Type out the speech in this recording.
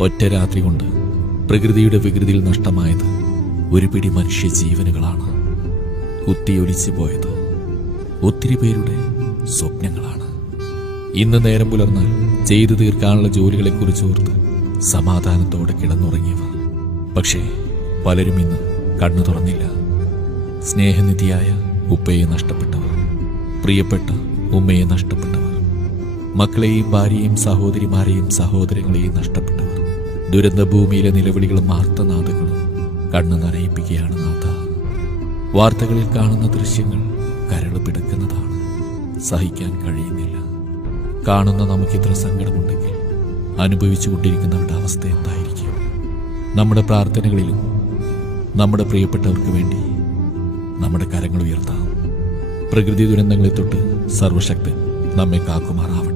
ഒറ്റ രാത്രി കൊണ്ട് പ്രകൃതിയുടെ വികൃതിയിൽ നഷ്ടമായത് ഒരു പിടി മനുഷ്യ ജീവനുകളാണ്. കുത്തിയൊലിച്ചു പോയത് ഒത്തിരി പേരുടെ സ്വപ്നങ്ങളാണ്. ഇന്ന് നേരം പുലർന്നാൽ ചെയ്തു തീർക്കാനുള്ള ജോലികളെക്കുറിച്ച് ഓർത്ത് സമാധാനത്തോടെ കിടന്നുറങ്ങിയവർ. പക്ഷേ പലരും ഇന്ന് കണ്ണു തുറന്നില്ല. സ്നേഹനിധിയായ ഉപ്പയെ നഷ്ടപ്പെട്ടവർ, പ്രിയപ്പെട്ട ഉമ്മയെ നഷ്ടപ്പെട്ടവർ, മക്കളെയും ഭാര്യയെയും സഹോദരിമാരെയും സഹോദരങ്ങളെയും നഷ്ടപ്പെട്ടവർ. ദുരന്തഭൂമിയിലെ നിലവിളികളും ആർത്തനാദങ്ങളും കണ്ണു നനയിപ്പിക്കുകയാണ് നാഥ. വാർത്തകളിൽ കാണുന്ന ദൃശ്യങ്ങൾ കരൾ പിടക്കുന്നതാണ്. സഹിക്കാൻ കഴിയുന്നില്ല. കാണുന്ന നമുക്കിത്ര സങ്കടമുണ്ടെങ്കിൽ അനുഭവിച്ചുകൊണ്ടിരിക്കുന്നവരുടെ അവസ്ഥ എന്തായിരിക്കും? നമ്മുടെ പ്രാർത്ഥനകളിലും നമ്മുടെ പ്രിയപ്പെട്ടവർക്ക് വേണ്ടി നമ്മുടെ കരങ്ങൾ ഉയർത്താം. പ്രകൃതി ദുരന്തങ്ങളെ തൊട്ട് സർവശക്തൻ നമ്മെ കാക്കുമാറാവട്ടെ.